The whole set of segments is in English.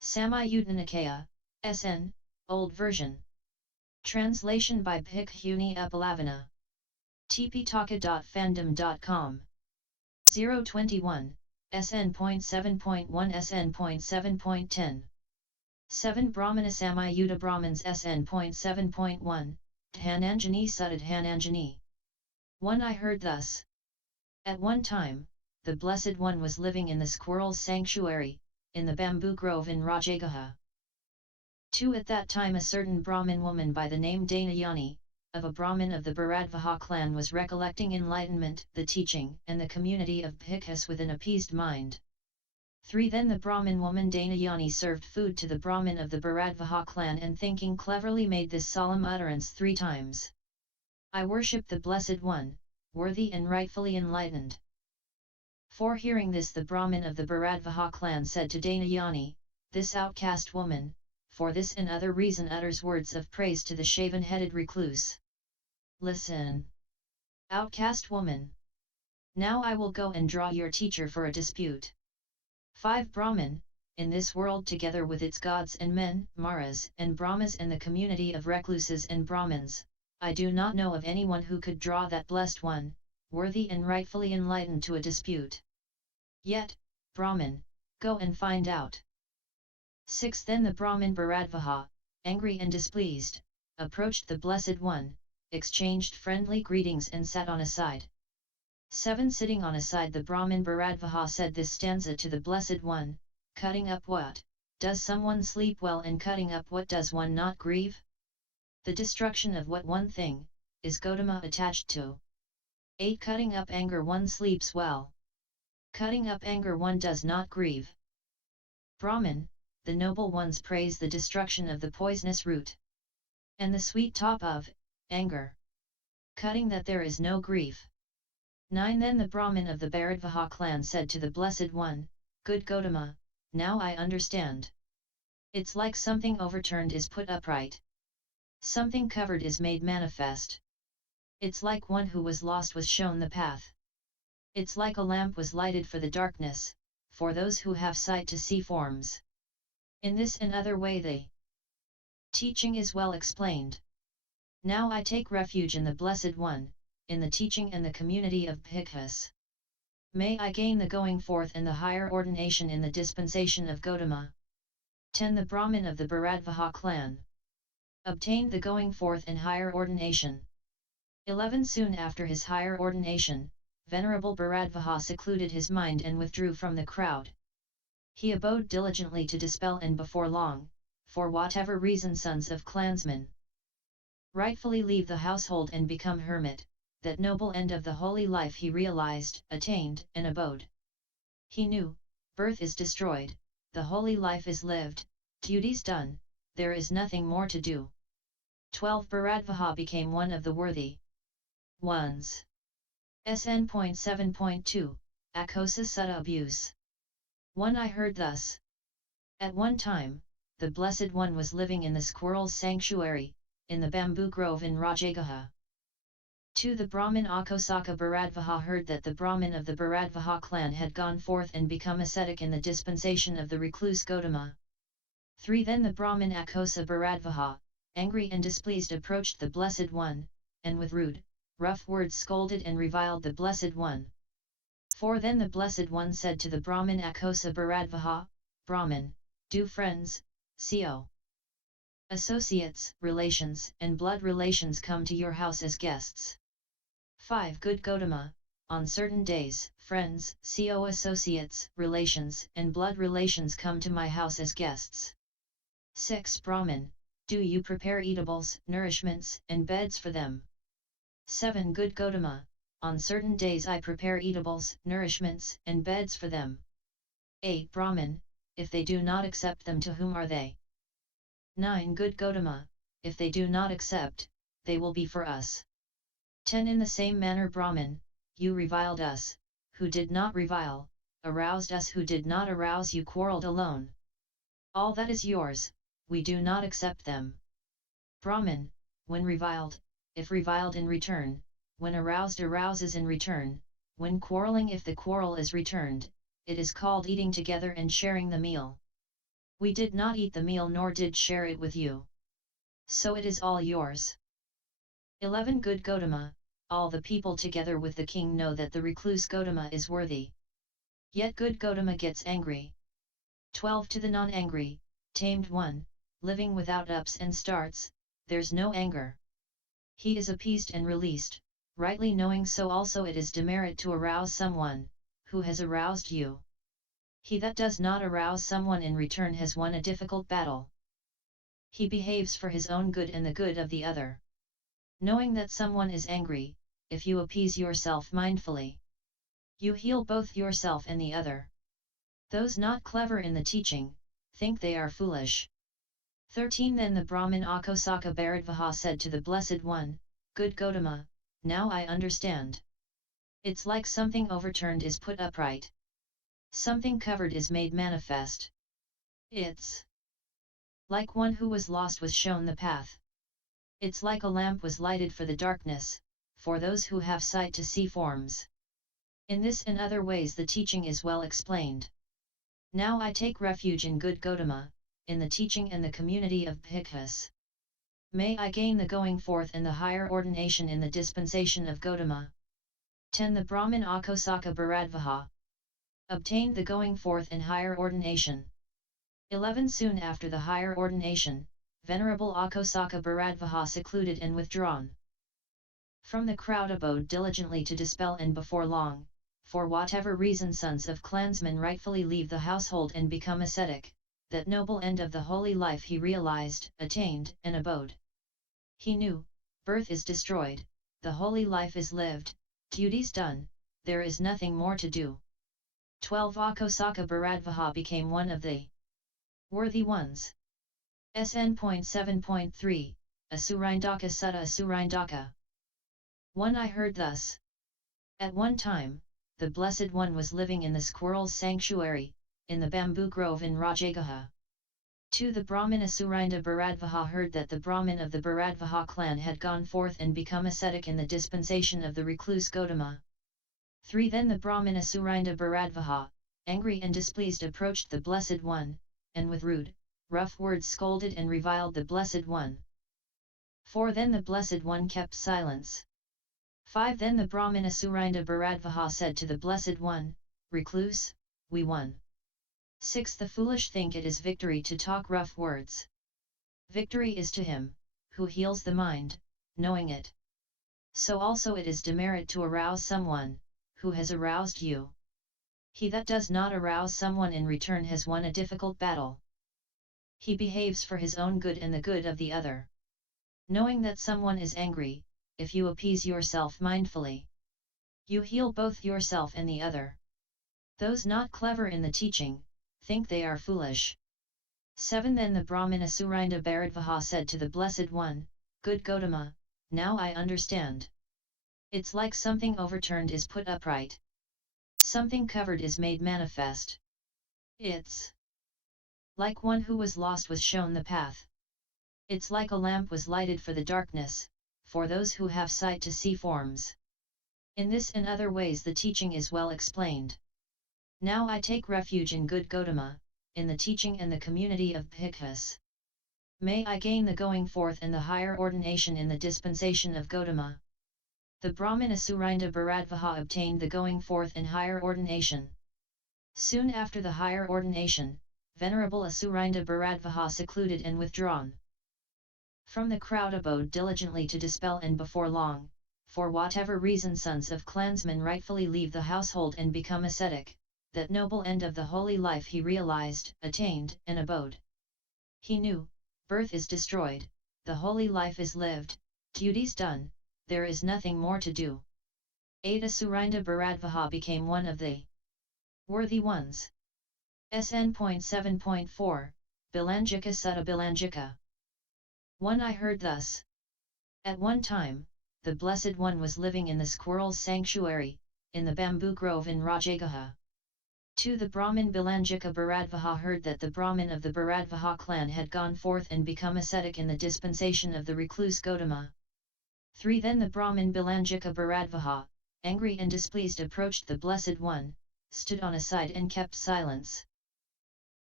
Sammayutta Nikaya, SN, Old Version. Translation by Bhikkhuni Uppalavanna. tptaka.fandom.com. 021, SN.7.1-SN.7.10. 7 Brahmana Sammayutta Brahmins SN.7.1, Dhananjani Sutta Dhananjani. 1 I heard thus. At one time, the Blessed One was living in the squirrel's sanctuary, in the bamboo grove in Rajagaha. 2 At that time a certain Brahmin woman by the name Dhanayani, of a Brahmin of the Bharadvaja clan was recollecting enlightenment, the teaching, and the community of bhikkhus with an appeased mind. 3 Then the Brahmin woman Dhanayani served food to the Brahmin of the Bharadvaja clan and thinking cleverly made this solemn utterance 3 times. I worship the Blessed One, worthy and rightfully enlightened. 4 Hearing this the Brahmin of the Bharadvaja clan said to Dhanayani, this outcast woman, for this and other reason utters words of praise to the shaven-headed recluse. Listen. Outcast woman. Now I will go and draw your teacher for a dispute. 5 Brahmin, in this world together with its gods and men, Maras and Brahmas and the community of recluses and Brahmins, I do not know of anyone who could draw that blessed one, worthy and rightfully enlightened to a dispute. Yet, Brahmin, go and find out. 6 Then the Brahmin Bharadvaja, angry and displeased, approached the Blessed One, exchanged friendly greetings and sat on a side. 7 Sitting on a side the Brahmin Bharadvaja said this stanza to the Blessed One, cutting up what, does someone sleep well and cutting up what does one not grieve? The destruction of what one thing, is Gotama attached to. 8 Cutting up anger one sleeps well. Cutting up anger one does not grieve. Brahmin, the noble ones praise the destruction of the poisonous root. And the sweet top of, anger. Cutting that there is no grief. 9 Then the Brahmin of the Bharadvaja clan said to the Blessed One, good Gotama, now I understand. It's like something overturned is put upright. Something covered is made manifest. It's like one who was lost was shown the path. It's like a lamp was lighted for the darkness, for those who have sight to see forms. In this and other way the teaching is well explained. Now I take refuge in the Blessed One, in the teaching and the community of bhikkhus. May I gain the going forth and the higher ordination in the dispensation of Gotama. 10 The Brahmin of the Bharadvaja clan obtained the going forth and higher ordination. 11 Soon after his higher ordination, Venerable Bharadvaja secluded his mind and withdrew from the crowd. He abode diligently to dispel and before long, for whatever reason sons of clansmen rightfully leave the household and become hermit, that noble end of the holy life he realized, attained, and abode. He knew, birth is destroyed, the holy life is lived, duties done, there is nothing more to do. 12 Bharadvaja became one of the worthy ones. SN.7.1 Akkosa Sutta-Abuse. 1 I heard thus. At one time, the Blessed One was living in the squirrel's sanctuary, in the bamboo grove in Rajagaha. 2 The Brahmin Akkosaka Bharadvaja heard that the Brahmin of the Bharadvaja clan had gone forth and become ascetic in the dispensation of the recluse Gotama. 3 Then the Brahmin Akkosa Bharadvaja, angry and displeased approached the Blessed One, and with rude, rough words scolded and reviled the Blessed One. 4 Then the Blessed One said to the Brahmin Akkosa Bharadvaja, Brahmin, do friends, co. associates, relations, and blood relations come to your house as guests. 5 Good Gotama, on certain days, friends, co. associates, relations, and blood relations come to my house as guests. 6 Brahmin, do you prepare eatables, nourishments, and beds for them. 7 Good Gotama, on certain days I prepare eatables, nourishments, and beds for them. 8 Brahmin, if they do not accept them, to whom are they? 9 Good Gotama, if they do not accept, they will be for us. 10 In the same manner Brahmin, you reviled us, who did not revile, aroused us who did not arouse, you quarreled alone. All that is yours, we do not accept them. Brahmin, when reviled, if reviled in return, when aroused arouses in return, when quarreling if the quarrel is returned, it is called eating together and sharing the meal. We did not eat the meal nor did share it with you. So it is all yours. 11 Good Gotama, all the people together with the king know that the recluse Gotama is worthy. Yet good Gotama gets angry. 12 To the non-angry, tamed one, living without ups and starts, there's no anger. He is appeased and released, rightly knowing so also it is demerit to arouse someone, who has aroused you. He that does not arouse someone in return has won a difficult battle. He behaves for his own good and the good of the other. Knowing that someone is angry, if you appease yourself mindfully, you heal both yourself and the other. Those not clever in the teaching, think they are foolish. 13 Then the Brahmin Akkosaka Bharadvaja said to the Blessed One, Good Gotama, now I understand. It's like something overturned is put upright. Something covered is made manifest. It's like one who was lost was shown the path. It's like a lamp was lighted for the darkness, for those who have sight to see forms. In this and other ways the teaching is well explained. Now I take refuge in good Gotama, in the teaching and the community of Bhikkhus. May I gain the going forth and the higher ordination in the dispensation of Gotama. 10 The Brahmin Akkosaka Bharadvaja obtained the going forth and higher ordination. 11 Soon after the higher ordination, Venerable Akkosaka Bharadvaja secluded and withdrawn from the crowd abode diligently to dispel and before long, for whatever reason sons of clansmen rightfully leave the household and become ascetic, that noble end of the holy life he realized, attained, and abode. He knew, birth is destroyed, the holy life is lived, duties done, there is nothing more to do. 12 Akkosaka Bharadvaja became one of the worthy ones. SN.7.1-SN.7.10 Asurindaka Sutta Asurindaka 1 I heard thus. At one time, the Blessed One was living in the squirrels' sanctuary, in the bamboo grove in Rajagaha. 2 The Brahmin Asurinda Bharadvaja heard that the Brahmin of the Bharadvaja clan had gone forth and become ascetic in the dispensation of the recluse Gotama. 3 Then the Brahmin Asurinda Bharadvaja, angry and displeased approached the Blessed One, and with rude, rough words scolded and reviled the Blessed One. 4 Then the Blessed One kept silence. 5 Then the Brahmin Asurinda Bharadvaja said to the Blessed One, Recluse, we won. 6 The foolish think it is victory to talk rough words. Victory is to him, who heals the mind, knowing it. So also it is demerit to arouse someone, who has aroused you. He that does not arouse someone in return has won a difficult battle. He behaves for his own good and the good of the other. Knowing that someone is angry, if you appease yourself mindfully, you heal both yourself and the other. Those not clever in the teaching, think they are foolish. 7 Then the Brahmin Asurinda Bharadvaja said to the Blessed One, Good Gotama, now I understand. It's like something overturned is put upright. Something covered is made manifest. It's like one who was lost was shown the path. It's like a lamp was lighted for the darkness, for those who have sight to see forms. In this and other ways the teaching is well explained. Now I take refuge in good Gotama, in the teaching and the community of Bhikkhus. May I gain the going forth and the higher ordination in the dispensation of Gotama. The Brahmin Asurinda Bharadvaja obtained the going forth and higher ordination. Soon after the higher ordination, Venerable Asurinda Bharadvaja secluded and withdrawn from the crowd abode diligently to dispel and before long, for whatever reason sons of clansmen rightfully leave the household and become ascetic, that noble end of the holy life he realized, attained, and abode. He knew, birth is destroyed, the holy life is lived, duties done, there is nothing more to do. 8 Asurinda Bharadvaja became one of the worthy ones. SN.7.1 Bilanjika Sutta Bilanjika 1 I heard thus. At one time, the Blessed One was living in the squirrels' sanctuary, in the bamboo grove in Rajagaha. 2 The Brahmin Bilanjika Bharadvaja heard that the Brahmin of the Bharadvaja clan had gone forth and become ascetic in the dispensation of the recluse Gotama. 3 Then the Brahmin Bilanjika Bharadvaja, angry and displeased approached the Blessed One, stood on a side and kept silence.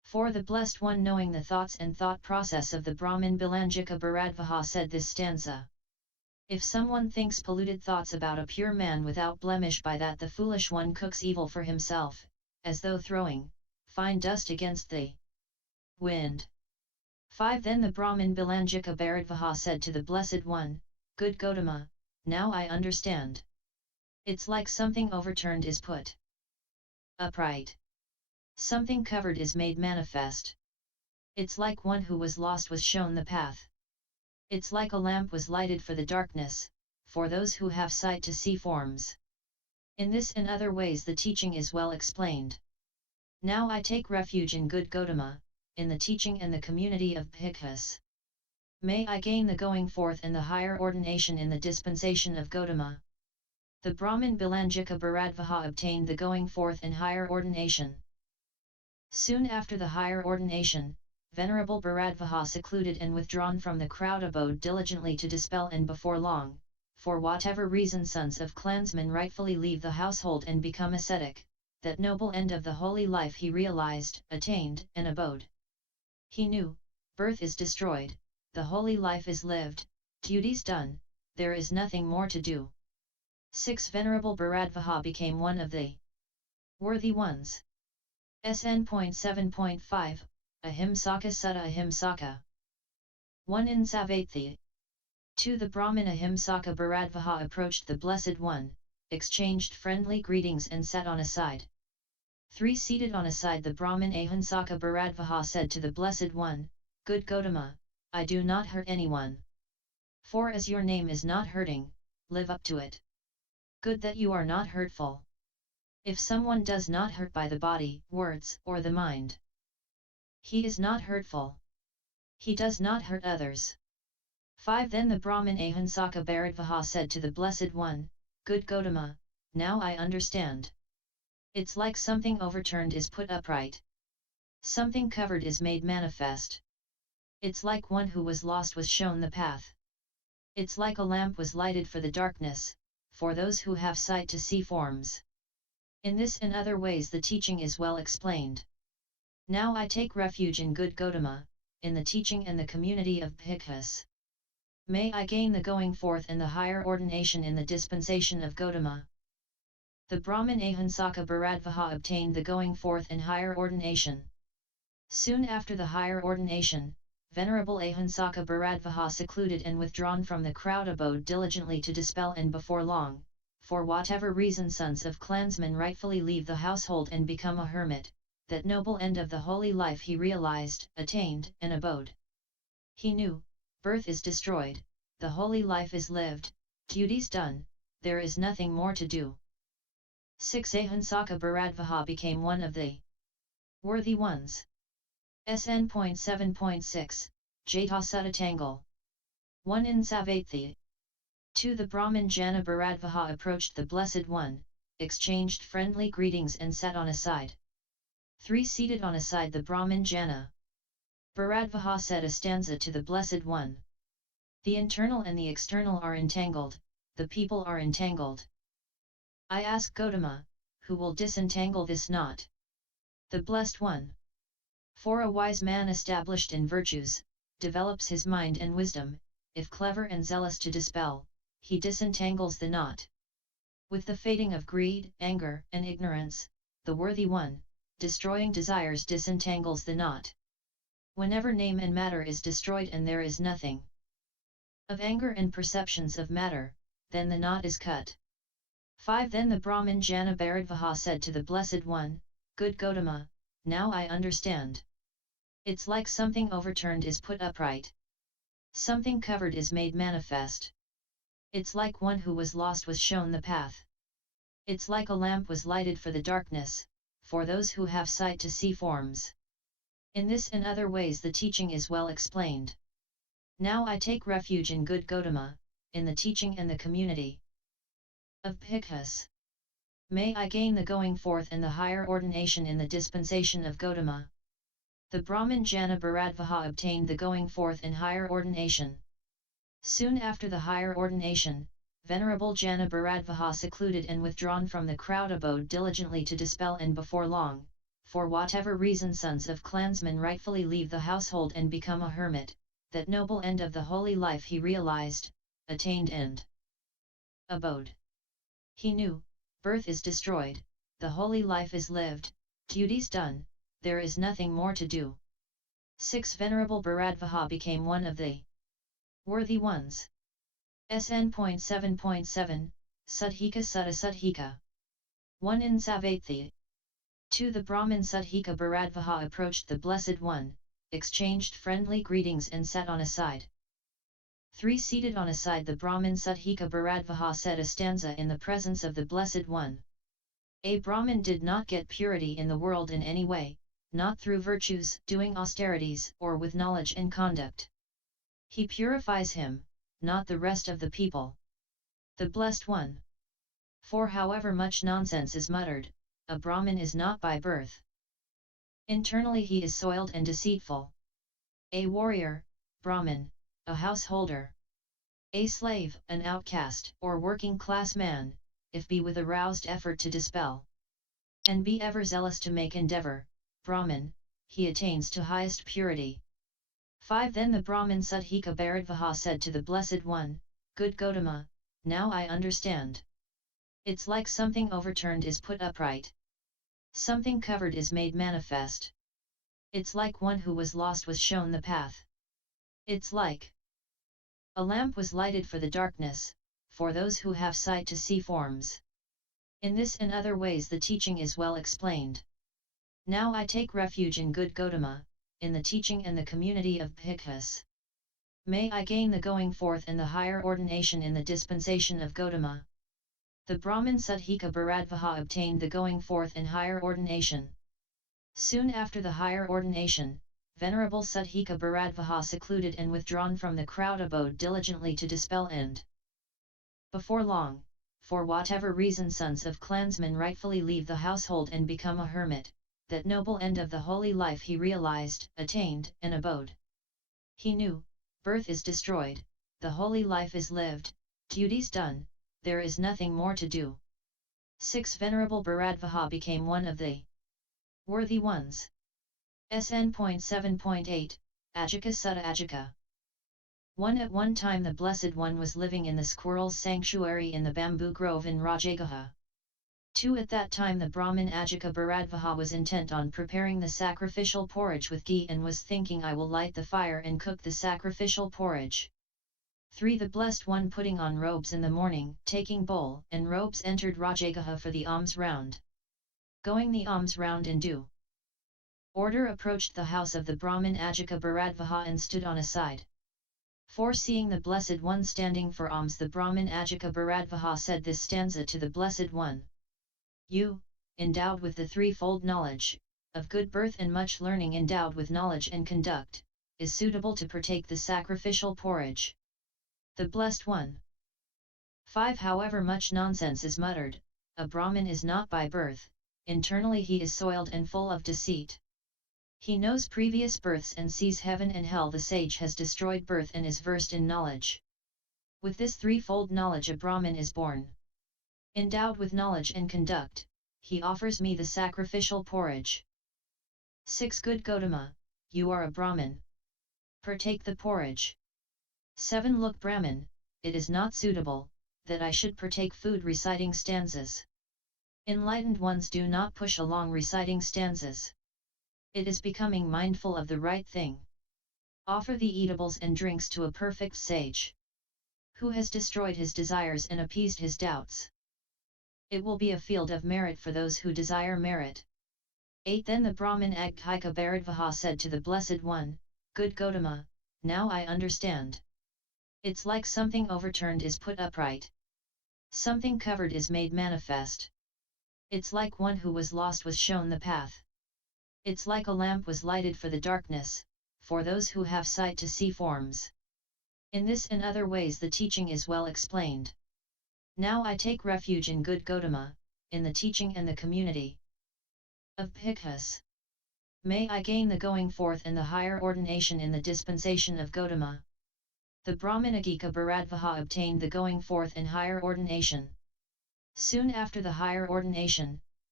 For the Blessed One, knowing the thoughts and thought process of the Brahmin Akkosaka Bharadvaja, said this stanza. If someone thinks polluted thoughts about a pure man without blemish, by that the foolish one cooks evil for himself, as though throwing fine dust against the wind. 5. Then the Brahmin Akkosaka Bharadvaja said to the Blessed One, Good Gotama, now I understand. It's like something overturned is put upright. Something covered is made manifest. It's like one who was lost was shown the path. It's like a lamp was lighted for the darkness, for those who have sight to see forms. In this and other ways the teaching is well explained. Now I take refuge in good Gotama, in the teaching and the community of Bhikkhus. May I gain the going forth and the higher ordination in the dispensation of Gotama. The Brahmin Akkosaka Bharadvaja obtained the going forth and higher ordination. Soon after the higher ordination, Venerable Bharadvaja, secluded and withdrawn from the crowd, abode diligently to dispel, and before long, for whatever reason, sons of clansmen rightfully leave the household and become ascetic, that noble end of the holy life he realized, attained, and abode. He knew, birth is destroyed, the holy life is lived, duties done, there is nothing more to do. 6. Venerable Bharadvaja became one of the worthy ones. SN.7.1 Ahimsaka Sutta Ahimsaka 1 2. The Brahmin Akkosaka Bharadvaja approached the Blessed One, exchanged friendly greetings and sat on a side. 3. Seated on a side, the Brahmin Akkosaka Bharadvaja said to the Blessed One, Good Gotama, I do not hurt anyone. For as your name is not hurting, live up to it. Good that you are not hurtful. If someone does not hurt by the body, words, or the mind, he is not hurtful. He does not hurt others. 5. Then the Brahmin Akkosaka Bharadvaja said to the Blessed One, Good Gotama, now I understand. It's like something overturned is put upright. Something covered is made manifest. It's like one who was lost was shown the path. It's like a lamp was lighted for the darkness, for those who have sight to see forms. In this and other ways the teaching is well explained. Now I take refuge in good Gotama, in the teaching and the community of Bhikkhus. May I gain the going forth and the higher ordination in the dispensation of Gotama. The Brahmin Akkosaka Bharadvaja obtained the going forth and higher ordination. Soon after the higher ordination, Venerable Akkosaka Bharadvaja, secluded and withdrawn from the crowd, abode diligently to dispel, and before long, for whatever reason, sons of clansmen rightfully leave the household and become a hermit, that noble end of the holy life he realized, attained, and abode. He knew, birth is destroyed, the holy life is lived, duties done, there is nothing more to do. 6. Akkosaka Bharadvaja became one of the worthy ones. SN.7.1 Jata Sutta Tangle 1 2. The Brahmin Jana Bharadvaja approached the Blessed One, exchanged friendly greetings and sat on a side. 3. Seated on a side, the Brahmin Jana Bharadvaja said a stanza to the Blessed One. The internal and the external are entangled, the people are entangled. I ask Gotama, who will disentangle this knot? The Blessed One. For a wise man established in virtues, develops his mind and wisdom, if clever and zealous to dispel, he disentangles the knot. With the fading of greed, anger, and ignorance, the worthy one, destroying desires, disentangles the knot. Whenever name and matter is destroyed and there is nothing of anger and perceptions of matter, then the knot is cut. 5. Then the Brahmin Jana Bharadvaja said to the Blessed One, Good Gotama, now I understand. It's like something overturned is put upright. Something covered is made manifest. It's like one who was lost was shown the path. It's like a lamp was lighted for the darkness, for those who have sight to see forms. In this and other ways the teaching is well explained. Now I take refuge in good Gotama, in the teaching and the community of Bhikkhus. May I gain the going forth and the higher ordination in the dispensation of Gotama. The Brahmin Jana Bharadvaja obtained the going forth and higher ordination. Soon after the higher ordination, Venerable Jana Bharadvaja, secluded and withdrawn from the crowd, abode diligently to dispel, and before long, for whatever reason sons of clansmen rightfully leave the household and become a hermit, that noble end of the holy life he realized, attained and abode. He knew, birth is destroyed, the holy life is lived, duties done, there is nothing more to do. 6. Venerable Bharadvaja became one of the worthy ones. SN.7.1 Sudhika Sutta Sudhika 1 in Savatthi. 2. The Brahmin Sudhika Bharadvaja approached the Blessed One, exchanged friendly greetings and sat on a side. 3. Seated on a side, the Brahmin Sudhika Bharadvaja said a stanza in the presence of the Blessed One. A Brahmin did not get purity in the world in any way, not through virtues, doing austerities, or with knowledge and conduct. He purifies him, not the rest of the people. The Blessed One. For however much nonsense is muttered, a Brahmin is not by birth. Internally he is soiled and deceitful. A warrior, Brahmin, a householder. A slave, an outcast, or working class man, if be with aroused effort to dispel, and be ever zealous to make endeavor, Brahmin, he attains to highest purity. 5. Then the Brahmin Sudhika Bharadvaja said to the Blessed One, Good Gotama, now I understand. It's like something overturned is put upright. Something covered is made manifest. It's like one who was lost was shown the path. It's like a lamp was lighted for the darkness, for those who have sight to see forms. In this and other ways the teaching is well explained. Now I take refuge in good Gotama, in the teaching and the community of Bhikkhus. May I gain the going forth and the higher ordination in the dispensation of Gotama. The Brahmin Sudhika Bharadvaja obtained the going forth and higher ordination. Soon after the higher ordination, Venerable Sudhika Bharadvaja secluded and withdrawn from the crowd abode diligently to dispel and before long, for whatever reason sons of clansmen rightfully leave the household and become a hermit, that noble end of the holy life he realized, attained, and abode. He knew, birth is destroyed, the holy life is lived, duties done, there is nothing more to do. 6. Venerable Bharadvaja became one of the worthy ones. SN.7.1 Ajika Sutta Ajika 1. At one time the Blessed One was living in the squirrels' sanctuary in the bamboo grove in Rajagaha. 2. At that time the Brahmin Akkosaka Bharadvaja was intent on preparing the sacrificial porridge with ghee and was thinking, I will light the fire and cook the sacrificial porridge. 3. The Blessed One, putting on robes in the morning, taking bowl and robes, entered Rajagaha for the alms round. Going the alms round in due order, approached the house of the Brahmin Akkosaka Bharadvaja and stood on a side. 4. Seeing the Blessed One standing for alms, the Brahmin Akkosaka Bharadvaja said this stanza to the Blessed One. You, endowed with the threefold knowledge, of good birth and much learning, endowed with knowledge and conduct, is suitable to partake the sacrificial porridge. The Blessed One. 5. However much nonsense is muttered, a Brahmin is not by birth, internally he is soiled and full of deceit. He knows previous births and sees heaven and hell. The sage has destroyed birth and is versed in knowledge. With this threefold knowledge a Brahmin is born. Endowed with knowledge and conduct, he offers me the sacrificial porridge. 6. Good Gotama, you are a Brahmin. Partake the porridge. 7. Look Brahmin, it is not suitable, that I should partake food reciting stanzas. Enlightened ones do not push along reciting stanzas. It is becoming mindful of the right thing. Offer the eatables and drinks to a perfect sage, who has destroyed his desires and appeased his doubts. It will be a field of merit for those who desire merit. 8. Then the Brahmin Akkosaka Bharadvaja said to the Blessed One, Good Gotama, now I understand. It's like something overturned is put upright. Something covered is made manifest. It's like one who was lost was shown the path. It's like a lamp was lighted for the darkness, for those who have sight to see forms. In this and other ways the teaching is well explained. Now I take refuge in good Gotama, in the teaching and the community of Bhikkhus. May I gain the going forth and the higher ordination in the dispensation of Gotama. The Brahmin Akkosaka Bharadvaja obtained the going forth and higher ordination. Soon after the higher ordination,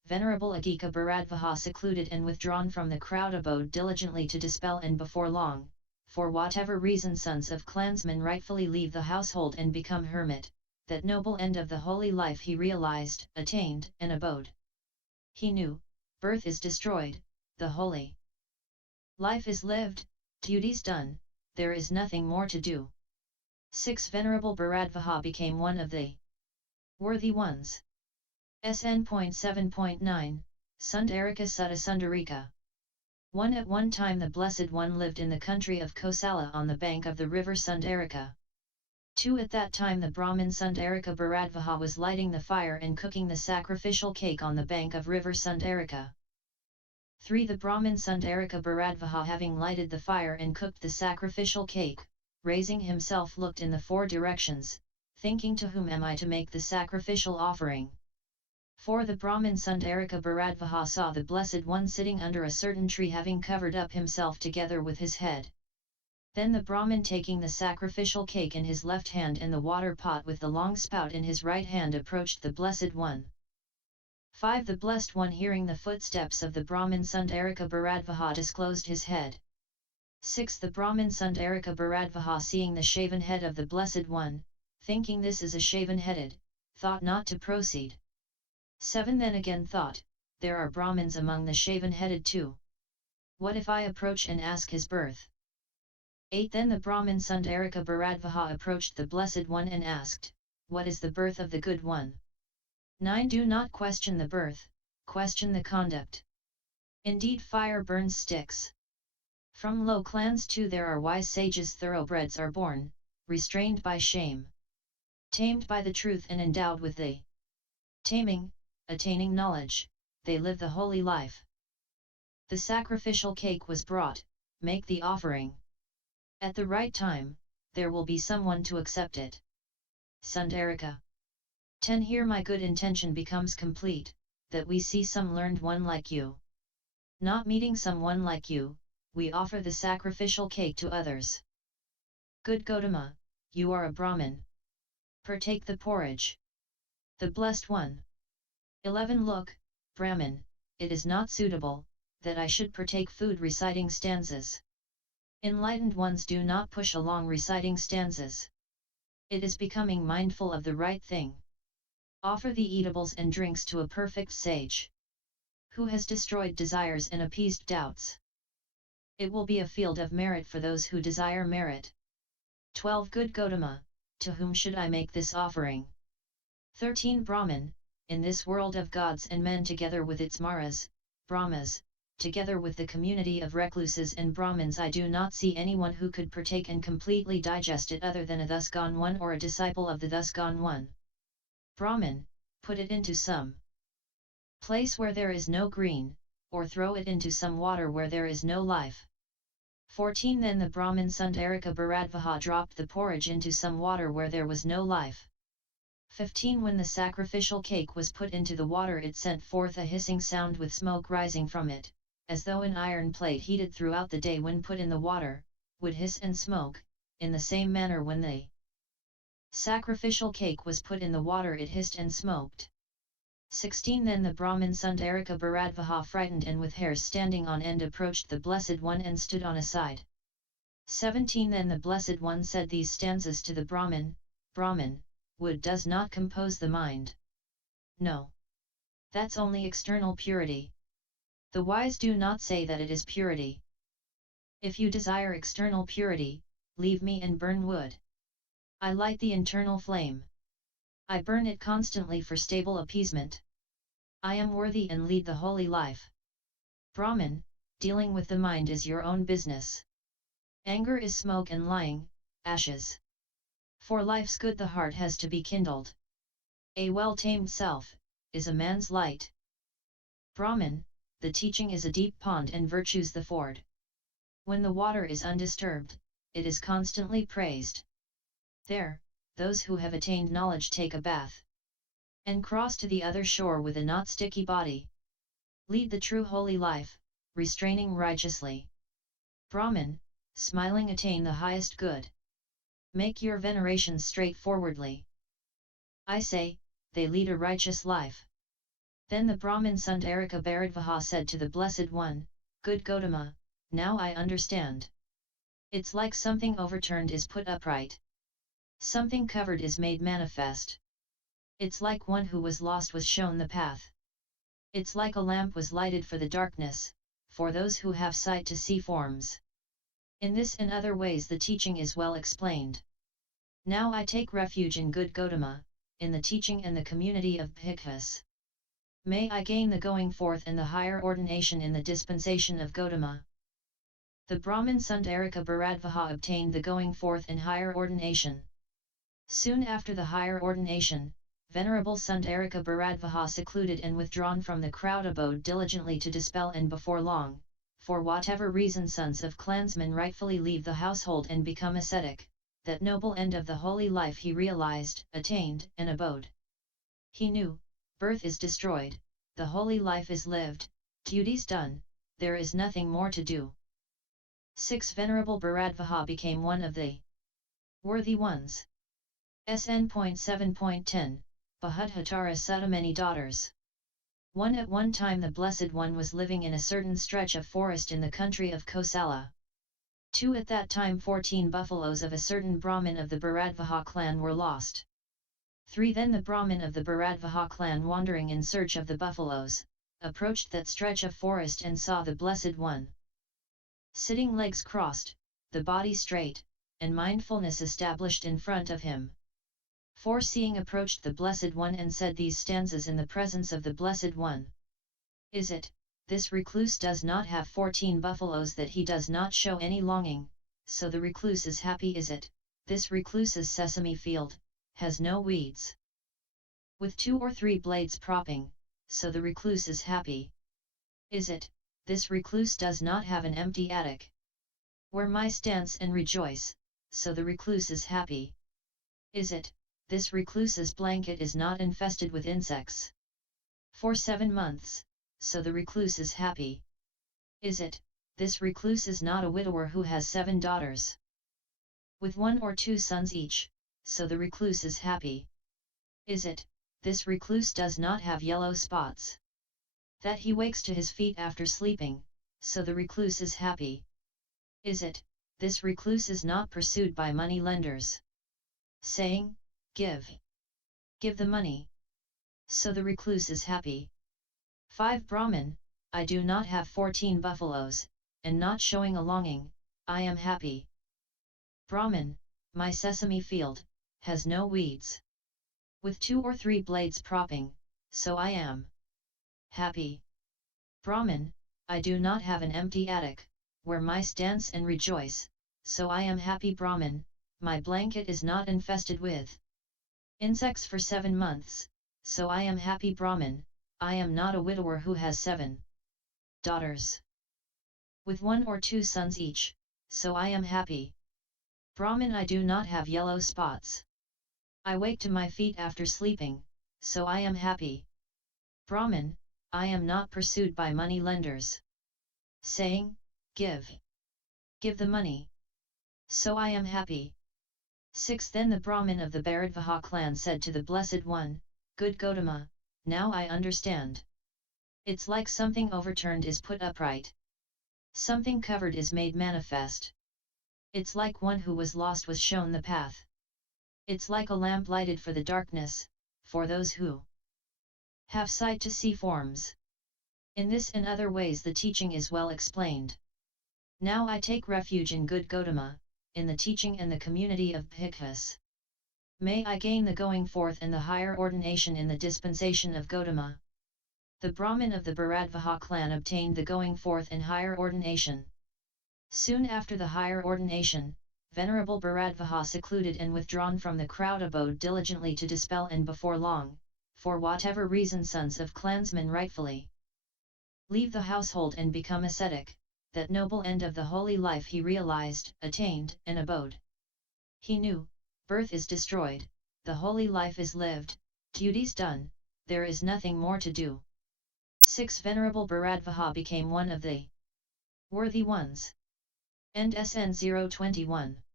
Venerable Akkosaka Bharadvaja secluded and withdrawn from the crowd abode diligently to dispel, and before long, for whatever reason sons of clansmen rightfully leave the household and become hermit, that noble end of the holy life he realized, attained, and abode. He knew, birth is destroyed, the holy life is lived, duties done, there is nothing more to do. 6. Venerable Bharadvaja became one of the worthy ones. SN.7.1 Sundarika Sutta Sundarika 1. At one time the Blessed One lived in the country of Kosala on the bank of the river Sundarika. 2. At that time the Brahmin Sundarika Bharadvaja was lighting the fire and cooking the sacrificial cake on the bank of river Sundarika. 3. The Brahmin Sundarika Bharadvaja, having lighted the fire and cooked the sacrificial cake, raising himself looked in the four directions, thinking, to whom am I to make the sacrificial offering? 4. The Brahmin Sundarika Bharadvaja saw the Blessed One sitting under a certain tree, having covered up himself together with his head. Then the Brahmin, taking the sacrificial cake in his left hand and the water pot with the long spout in his right hand, approached the Blessed One. 5. The Blessed One, hearing the footsteps of the Brahmin Sundarika Bharadvaja, disclosed his head. 6. The Brahmin Sundarika Bharadvaja, seeing the shaven head of the Blessed One, thinking this is a shaven-headed, thought not to proceed. 7. Then again thought, there are Brahmins among the shaven-headed too. What if I approach and ask his birth? 8. Then the Brahmin Sundarika Bharadvaja approached the Blessed One and asked, what is the birth of the good one? 9. Do not question the birth, question the conduct. Indeed, fire burns sticks. From low clans too there are wise sages, thoroughbreds are born, restrained by shame, tamed by the truth and endowed with the taming, attaining knowledge, they live the holy life. The sacrificial cake was brought, make the offering. At the right time, there will be someone to accept it. Sundarika 10. Here my good intention becomes complete, that we see some learned one like you. Not meeting someone like you, we offer the sacrificial cake to others. Good Gotama, you are a Brahmin. Partake the porridge. The Blessed One. 11. Look, Brahmin, it is not suitable, that I should partake food reciting stanzas. Enlightened ones do not push along reciting stanzas. It is becoming mindful of the right thing. Offer the eatables and drinks to a perfect sage, who has destroyed desires and appeased doubts. It will be a field of merit for those who desire merit. 12. Good Gotama, to whom should I make this offering? 13. Brahmin, in this world of gods and men, together with its Maras, Brahmas, together with the community of recluses and Brahmins, I do not see anyone who could partake and completely digest it other than a thus gone one or a disciple of the thus gone one. Brahmin, put it into some place where there is no green, or throw it into some water where there is no life. 14. Then the Brahmin Sundarika Bharadvaja dropped the porridge into some water where there was no life. 15. When the sacrificial cake was put into the water, it sent forth a hissing sound with smoke rising from it, as though an iron plate heated throughout the day when put in the water, would hiss and smoke. In the same manner, when the sacrificial cake was put in the water, it hissed and smoked. 16. Then the Brahmin Sundarika Bharadvaja, frightened and with hairs standing on end, approached the Blessed One and stood on a side. 17. Then the Blessed One said these stanzas to the Brahmin: Brahmin, wood does not compose the mind. No. That's only external purity. The wise do not say that it is purity. If you desire external purity, leave me and burn wood. I light the internal flame. I burn it constantly for stable appeasement. I am worthy and lead the holy life. Brahmin, dealing with the mind is your own business. Anger is smoke and lying, ashes. For life's good the heart has to be kindled. A well-tamed self, is a man's light. Brahmin, the teaching is a deep pond and virtue's the ford. When the water is undisturbed, it is constantly praised. There, those who have attained knowledge take a bath, and cross to the other shore with a not sticky body. Lead the true holy life, restraining righteously. Brahmin, smiling attain the highest good. Make your venerations straightforwardly. I say, they lead a righteous life. Then the Brahmin Akkosaka Bharadvaja said to the Blessed One, "Good Gotama, now I understand. It's like something overturned is put upright. Something covered is made manifest. It's like one who was lost was shown the path. It's like a lamp was lighted for the darkness, for those who have sight to see forms. In this and other ways the teaching is well explained. Now I take refuge in good Gotama, in the teaching and the community of Bhikkhus. May I gain the going forth and the higher ordination in the dispensation of Gotama." The Brahmin Akkosaka Bharadvaja obtained the going forth and higher ordination. Soon after the higher ordination, Venerable Akkosaka Bharadvaja secluded and withdrawn from the crowd abode diligently to dispel, and before long, for whatever reason sons of clansmen rightfully leave the household and become ascetic, that noble end of the holy life he realized, attained, and abode. He knew, birth is destroyed, the holy life is lived, duties done, there is nothing more to do. 6. Venerable Bharadvaja became one of the worthy ones. SN.7.10, Bahudhatara Sutta. Many daughters. 1. At one time the Blessed One was living in a certain stretch of forest in the country of Kosala. 2. At that time 14 buffaloes of a certain Brahmin of the Bharadvaja clan were lost. 3. Then the Brahmin of the Bharadvaja clan, wandering in search of the buffaloes, approached that stretch of forest and saw the Blessed One sitting legs crossed, the body straight, and mindfulness established in front of him. 4. Seeing approached the Blessed One and said these stanzas in the presence of the Blessed One. Is it, this recluse does not have 14 buffaloes, that he does not show any longing, so the recluse is happy? Is it, this recluse's sesame field has no weeds, with 2 or 3 blades propping, so the recluse is happy? Is it, this recluse does not have an empty attic, where mice dance and rejoice, so the recluse is happy? Is it, this recluse's blanket is not infested with insects for 7 months, so the recluse is happy? Is it, this recluse is not a widower who has 7 daughters, with 1 or 2 sons each, so the recluse is happy? Is it, this recluse does not have yellow spots, that he wakes to his feet after sleeping, so the recluse is happy? Is it, this recluse is not pursued by money lenders, saying, "Give the money," so the recluse is happy? 5. Brahmin, I do not have 14 buffaloes, and not showing a longing, I am happy. Brahmin, my sesame field has no weeds, with 2 or 3 blades propping, so I am happy. Brahmin, I do not have an empty attic, where mice dance and rejoice, so I am happy. Brahmin, my blanket is not infested with insects for 7 months, so I am happy. Brahmin, I am not a widower who has 7 daughters, with 1 or 2 sons each, so I am happy. Brahmin, I do not have yellow spots, I wake to my feet after sleeping, so I am happy. Brahmin, I am not pursued by money lenders, saying, Give the money, so I am happy. 6. Then the Brahmin of the Bharadvaja clan said to the Blessed One, "Good Gotama, now I understand. It's like something overturned is put upright. Something covered is made manifest. It's like one who was lost was shown the path. It's like a lamp lighted for the darkness, for those who have sight to see forms." In this and other ways the teaching is well explained. Now I take refuge in good Gotama, in the teaching and the community of Bhikkhus. May I gain the going forth and the higher ordination in the dispensation of Gotama. The Brahmin of the Bharadvaja clan obtained the going forth and higher ordination. Soon after the higher ordination, Venerable Bharadvaja secluded and withdrawn from the crowd abode diligently to dispel, and before long, for whatever reason sons of clansmen rightfully leave the household and become ascetic, that noble end of the holy life he realized, attained, and abode. He knew, birth is destroyed, the holy life is lived, duties done, there is nothing more to do. 6. Venerable Bharadvaja became one of the worthy ones. End SN.7.1